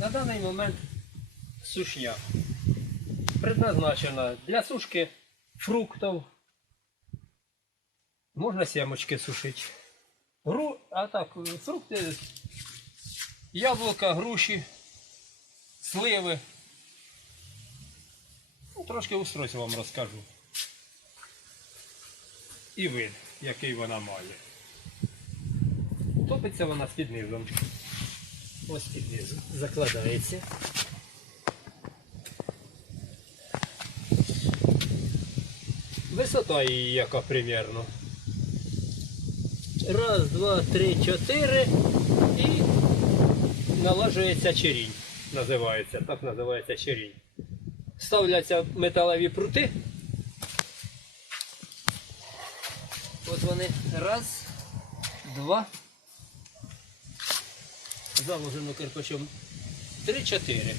На даний момент сушня предназначена для сушки фруктів. Можна сімочки сушити. Гру, а так, фрукти, яблука, груші, сливи. Ну, трошки устройство вам розкажу. І вид, який вона має. Топиться вона з під. Ось під. Закладається. Висота її яка примірно. Раз, два, три, чотири і налажується черінь. Називається, так називається черінь. Ставляться металеві прути. От вони. Раз, два. Заложено кирпичом. Три-чотири.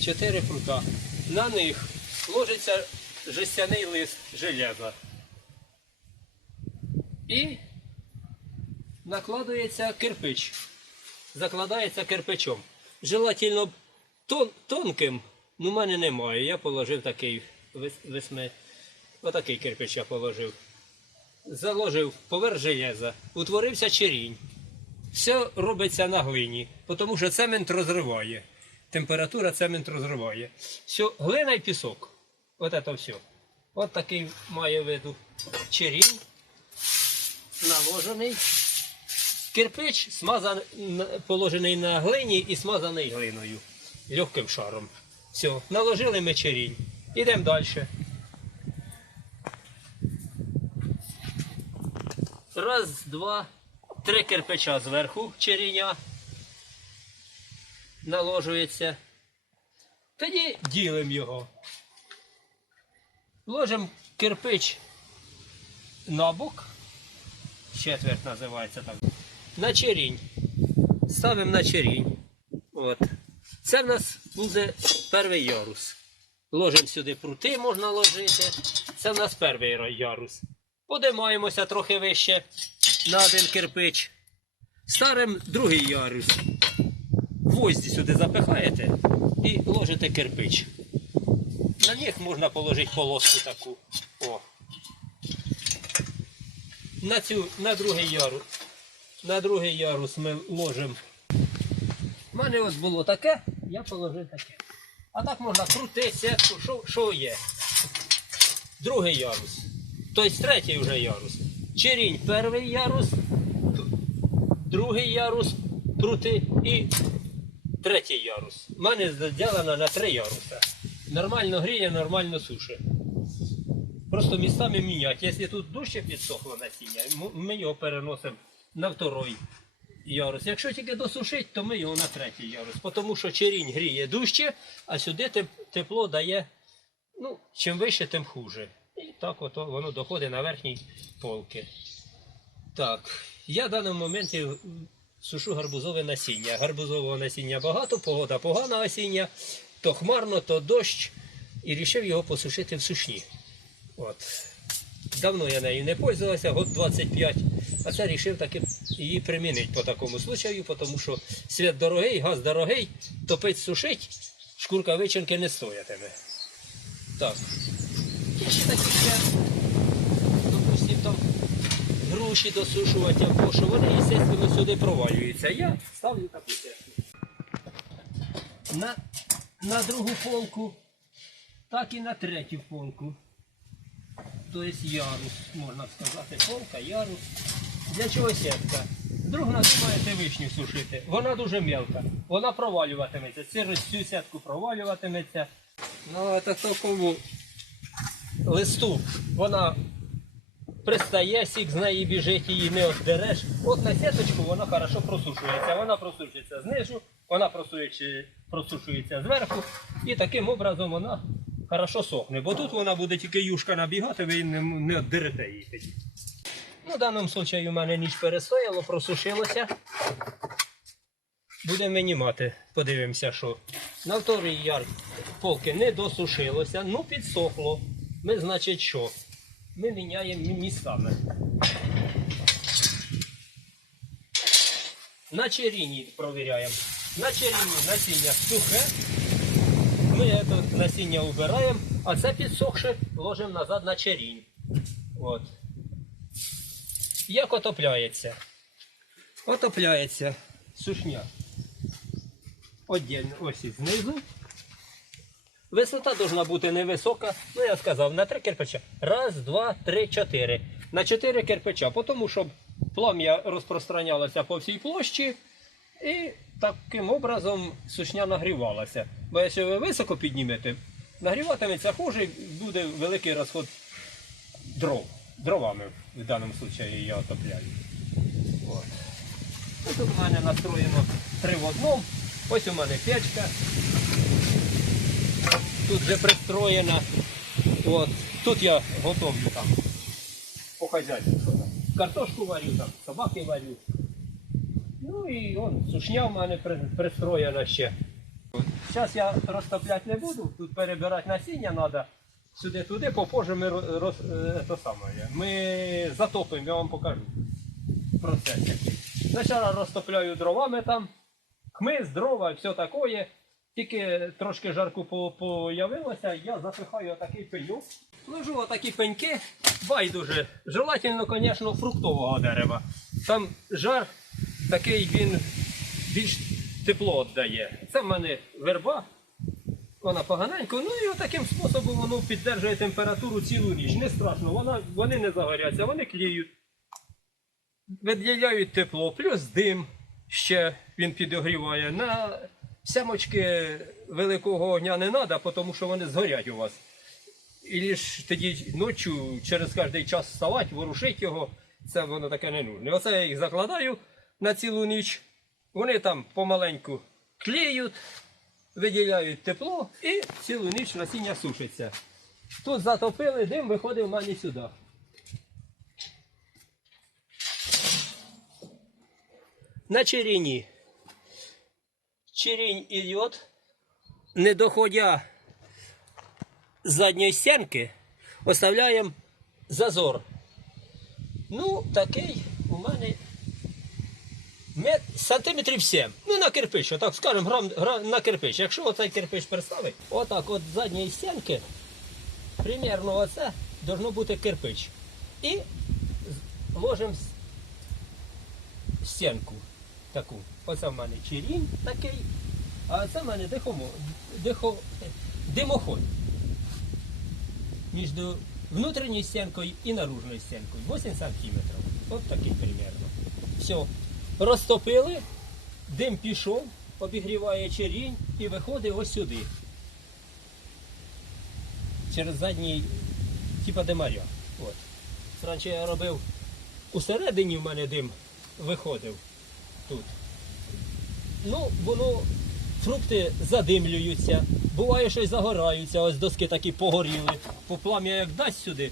Чотири прута. На них ложиться жестяний лист железа. І накладується кирпич. Закладається кирпичом. Желательно тон, тонким, ну в мене немає. Я положив такий висме. Отакий кирпич я положив. Заложив поверх железа, утворився черінь. Все робиться на глині, тому що цемент розриває. Температура цемент розриває. Все, глина і пісок. От це все. От такий має виду черінь, наложений. Кирпич смазан, положений на глині і смазаний глиною. Легким шаром. Все, наложили ми черінь. Ідемо далі. Раз, два, три кирпича зверху череня наложується. Тоді ділимо його. Ложимо кирпич на бок. Четверть називається так. На черінь. Ставимо на черінь. От. Це в нас буде перший ярус. Ложимо сюди прути, можна ложити. Це в нас перший ярус. Подимаємося трохи вище на один кирпич. Ставимо другий ярус. Гвозді сюди запихаєте і ложите кирпич. На них можна положити полоску таку. О. На, цю, на другий ярус. На другий ярус ми ложимо. У мене ось було таке, я положив таке. А так можна крути, сітку, що, що є. Другий ярус. Тобто третій вже ярус. Черінь перший ярус, другий ярус, прути і третій ярус. У мене зроблено на три яруса. Нормально гріє, нормально суше. Просто містами міняти. Якщо тут дужче підсохло насіння, ми його переносимо на второй ярус. Якщо тільки досушить, то ми його на третій ярус. Тому що черінь гріє дужче, а сюди тепло дає, ну, чим вище, тим хуже. Так ото воно доходить на верхній полки. Так, я в даному моменті сушу гарбузове насіння. Гарбузового насіння багато, погода погана осіння, то хмарно, то дощ. І вирішив його посушити в сушні. От. Давно я нею не пользувався, год 25, а це вирішив таки її примінити по такому случаю, тому що світ дорогий, газ дорогий, топить сушить, шкурка вичинки не стоятиме. Так. І ще такі ще, допустим, там груші досушувати або що вони, звісно, сюди провалюються. Я ставлю таку техніку. На, на другу полку, так і на третю полку. Тобто ярус, можна сказати, полка, ярус. Для чого сітка? Друг називаєте вишню сушити. Вона дуже мелка. Вона провалюватиметься. Через цю сітку провалюватиметься. Ну, а так такому листу вона пристає, сік з неї біжить, її не оддереш. От на сіточку вона хорошо просушується. Вона просушується знизу, вона просушується зверху. І таким образом вона хорошо сохне. Бо тут вона буде тільки юшка набігати, ви не, не оддерете її тоді. Ну, в даному випадку у мене ніч перестояло, просушилося. Будемо винімати. Подивимося, що. На вторий яр полки не досушилося, ну підсохло. Ми, значить, що? Ми міняємо мі- місцями. На черіні провіряємо. На черіні насіння сухе. Ми це насіння убираємо, а це підсохше ложимо назад на черінь. От. Як отопляється? Отопляється сушня. Отдельно ось і знизу. Висота должна бути невисока. Ну, я сказав, на три кирпича. Раз, два, три, чотири. На чотири кирпича, тому щоб плам'я розпространялося по всій площі і таким образом сушня нагрівалася. Бо якщо ви високо піднімете, нагріватиметься хуже і буде великий розход дров. Дровами в даному випадку я отопляю. От. Тут у мене настроєно три в одному. Ось у мене печка. Тут вже пристроєна. От. Тут я готовлю там по хазяйству. Картошку варю, там, собаки варю. Ну і он, сушня в мене пристроєна ще. Зараз я розтопляти не буду, тут перебирати насіння треба. Сюди-туди, попозже ми роз, е, то саме, ми затопимо, я вам покажу процес. який. Спочатку розтопляю дровами там, хмиз, дрова, все таке. Тільки трошки жарку появилося, я запихаю отакий пеньок. Ложу отакі пеньки, байдуже. Желательно, звісно, фруктового дерева. Там жар такий він більш тепло віддає. Це в мене верба. Вона поганенько, ну і таким способом воно піддержує температуру цілу ніч. Не страшно, вона, вони не загоряться, вони кліють виділяють тепло, плюс дим ще він підогріває. На сямочки великого огня не треба, тому що вони згорять у вас. І ж тоді ночі через кожен час вставати, ворушити його, це воно таке не нужне. Оце я їх закладаю на цілу ніч, вони там помаленьку клеють, виділяють тепло і цілу ніч насіння сушиться. Тут затопили, дим виходить в мене сюди. на черені. Черінь идет, не доходя задньої стінки, оставляємо зазор. Ну, такий у мене мет, сантиметрів 7. Ну, на кирпич, отак скажемо, на кирпич. Якщо оцей кирпич представить, отак от з задньої стінки, примерно оце должно бути кирпич. І ложимо с- стінку таку. Оце в мене черінь такий, а це в мене дихомо, дихо, димоход. Між внутрішньою стінкою і наружною стінкою. 8 сантиметрів. От такий примерно. Все. Розтопили, дим пішов, обігріває черінь і виходить ось сюди. Через задній, типа димаря. От. Раніше я робив усередині в мене дим виходив тут. Ну, воно фрукти задимлюються, буває, що й загораються, ось доски такі погоріли. По плам'я як дасть сюди,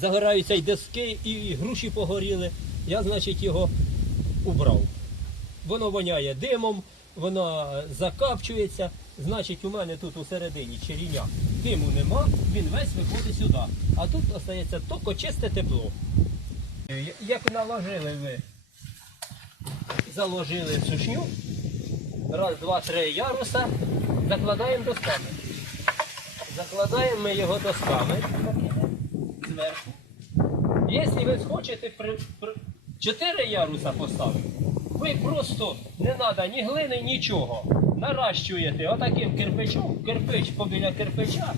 загораються й доски, і груші погоріли. Я, значить, його убрав. Воно воняє димом, воно закапчується. Значить, у мене тут усередині черіня диму нема, він весь виходить сюди. А тут остається тільки чисте тепло. Як наложили ви заложили в сушню. Раз, два, три яруса. Закладаємо досками. Закладаємо ми його досками зверху. Якщо ви хочете при, при, 4 яруса поставити, ви просто не треба ні глини, нічого. Наращуєте отаким кирпичом, кирпич побіля кирпича,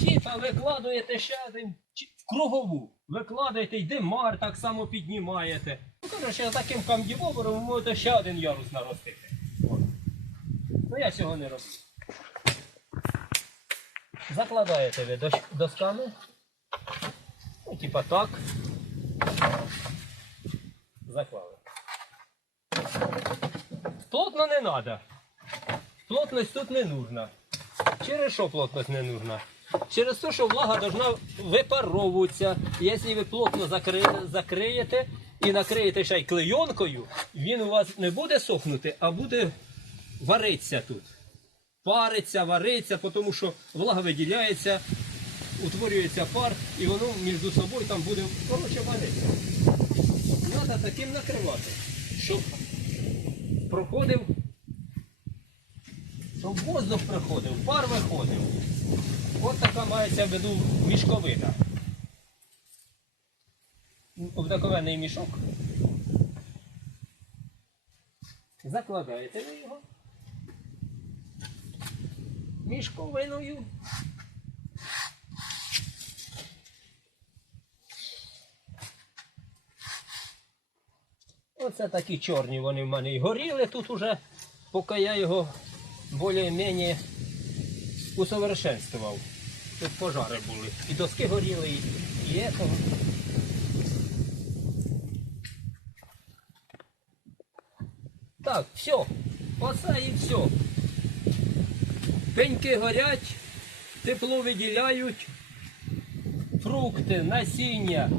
Типа викладуєте ще один в кругову. Викладаєте і димар так само піднімаєте. Ну, коротше, таким камдівобором ви можете ще один ярус наростити. Ну я цього не роблю. Закладаєте ви дощ- досками. Ну, типа так. Заклали. Плотно не треба. Плотність тут не нужна. Через що плотність не нужна? Через те, що влага должна випаровуватися. Якщо ви плотно закри- закриєте і накриєте ще й клейонкою, він у вас не буде сохнути, а буде варитися тут. Париться, вариться, тому що влага виділяється, утворюється пар, і воно між собою там буде коротше варитися. Треба таким накривати, щоб проходив щоб воздух приходив, пар виходив. От така мається в виду мішковина. Обдаковений мішок. Закладаєте ви його мішковиною. Оце такі чорні вони в мене і горіли тут уже, поки я його більш-менш усовершенствував. Тут пожари були. І доски горіли, і, і Так, все. Оце і все. Пеньки горять, тепло виділяють, фрукти, насіння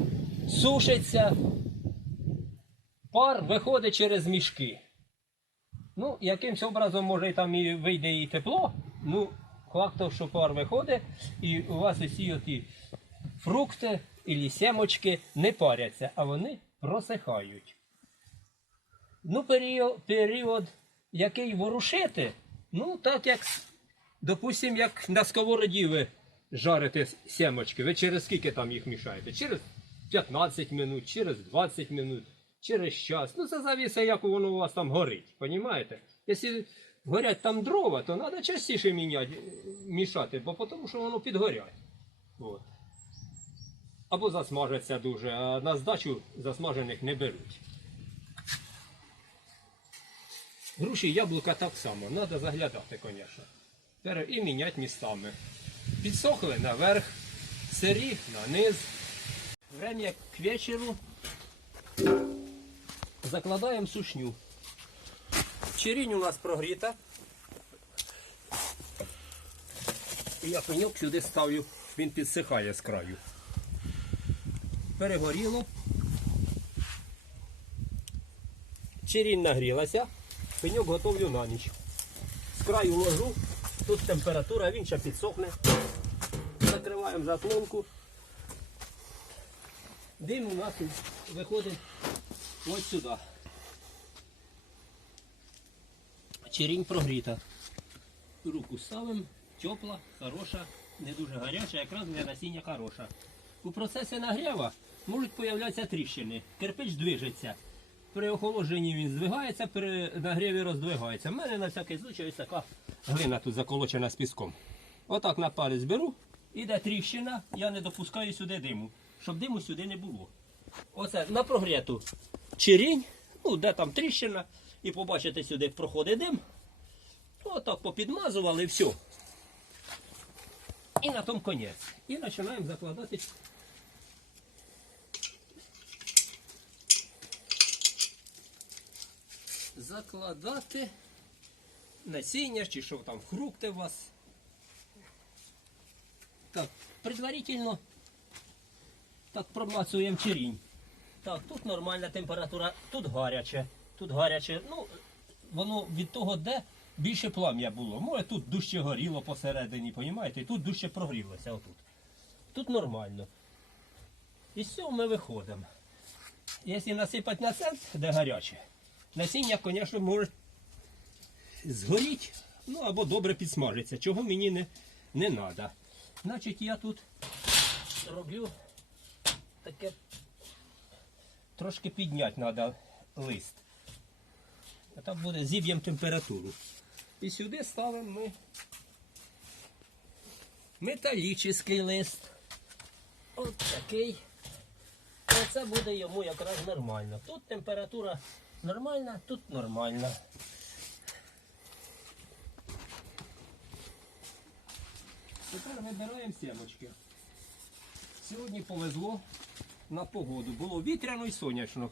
сушаться, пар виходить через мішки. Ну, якимось образом може і там і вийде і тепло. Ну, факт, що пар виходить, і у вас усі оті фрукти і сімочки не паряться, а вони просихають. Ну, період, період який ворушити, ну, так як, допустим, як на сковороді ви жарите сімочки, ви через скільки там їх мішаєте? Через 15 минут, через 20 минут, через час. Ну, це завісе, як воно у вас там горить, розумієте? Якщо горять там дрова, то треба частіше міняти, мішати, бо тому що воно підгорять. От. Або засмажаться дуже, а на здачу засмажених не беруть. Груші яблука так само, треба заглядати, звісно. І міняти містами. Підсохли наверх, сирі на низ. Время к вечору закладаємо сушню. Черінь у нас прогріта. Я пеньок сюди ставлю, він підсихає з краю. Перегоріло. Черінь нагрілася, пеньок готовлю на ніч. З краю ложу, тут температура, він ще підсохне. Закриваємо заслонку. Дим у нас виходить ось сюди. Черінь прогріта. Руку ставимо, тепла, хороша, не дуже гаряча, якраз для насіння хороша. У процесі нагріва можуть появлятися тріщини. Кирпич движеться. При охолодженні він здвигається, при нагріві роздвигається. У мене на всякий случай ось така глина тут заколочена з піском. Отак на палець беру, іде тріщина, я не допускаю сюди диму, щоб диму сюди не було. Оце на прогрету черінь, ну де там тріщина, і побачите сюди проходить дим. Отак попідмазували все. І на тому конець. І починаємо закладати. Закладати насіння, чи що там, фрукти у вас. Так, предварительно так промацуємо черінь. Так, тут нормальна температура, тут гаряче, тут гаряче. Ну, воно від того, де більше плам'я було. Може тут дужче горіло посередині, понімаєте? І тут дужче прогрілося отут. Тут нормально. І з цього ми виходимо. Якщо насипати на центр, де гаряче, насіння, звісно, може згоріти, ну або добре підсмажиться, чого мені не, не треба. Значить, я тут роблю таке трошки підняти треба лист. А так буде зіб'ємо температуру. І сюди ставимо ми металічний лист. Ось такий. Оце буде йому якраз нормально. Тут температура нормальна, тут нормальна. Тепер вибираємо сімочки. Сьогодні повезло на погоду. Було вітряно і сонячно.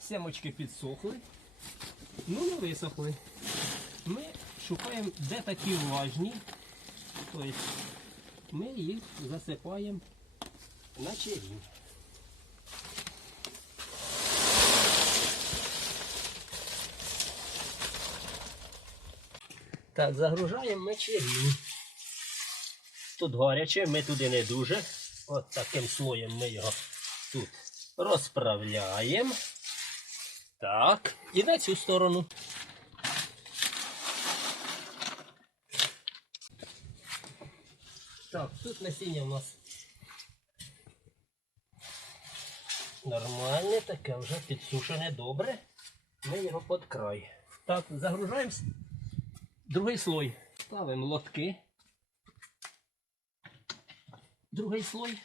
Семочки підсохли, ну не висохли. Ми шукаємо, де такі влажні. Тобто ми їх засипаємо на черінь. Так, загружаємо ми. Тут гаряче, ми туди не дуже. От таким слоєм ми його тут розправляємо. Так, і на цю сторону. Так, тут насіння у нас нормальне, таке вже підсушене добре. Ми його під край. Так, загружаємось. Другий слой. Ставимо лотки. Другий слой.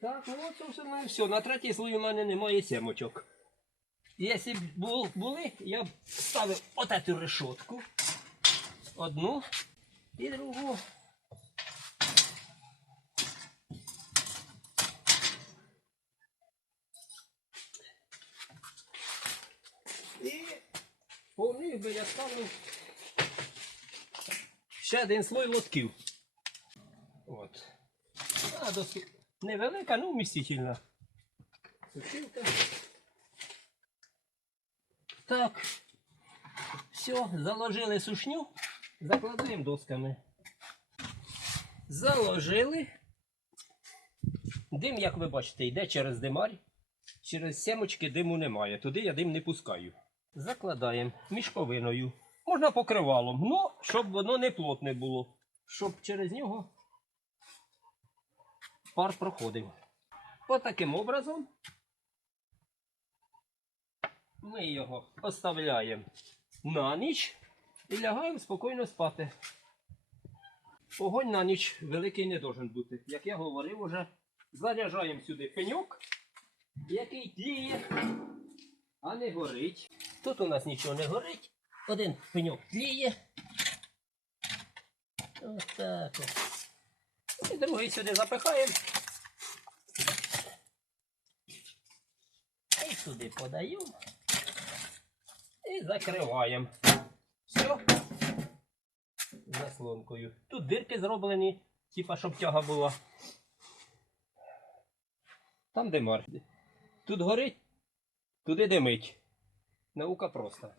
Так, ну це все на все. На третій слой у мене немає сімочок. Якщо б були, я б ставив отету решетку. Одну і другу. І повних би я ставив ще один слой лотків. От. А, досить невелика, ну вмістительна. Сушилка. Так. Все, заложили сушню, закладаємо досками. Заложили. Дим, як ви бачите, йде через димарь. Через сімочки диму немає. Туди я дим не пускаю. Закладаємо мішковиною. Можна покривалом, ну, щоб воно не плотне було. Щоб через нього пар проходив. Отаким образом ми його оставляємо на ніч і лягаємо спокійно спати. Огонь на ніч великий не должен бути. Як я говорив уже, заряджаємо сюди пеньок, який тліє, а не горить. Тут у нас нічого не горить. Один пеньок тліє. Ось так. ось. І другий сюди запихаємо. І сюди подаю. І закриваємо. Все. Заслонкою. Тут дирки зроблені, типа, щоб тяга була. Там димар. Тут горить, туди димить. Наука проста.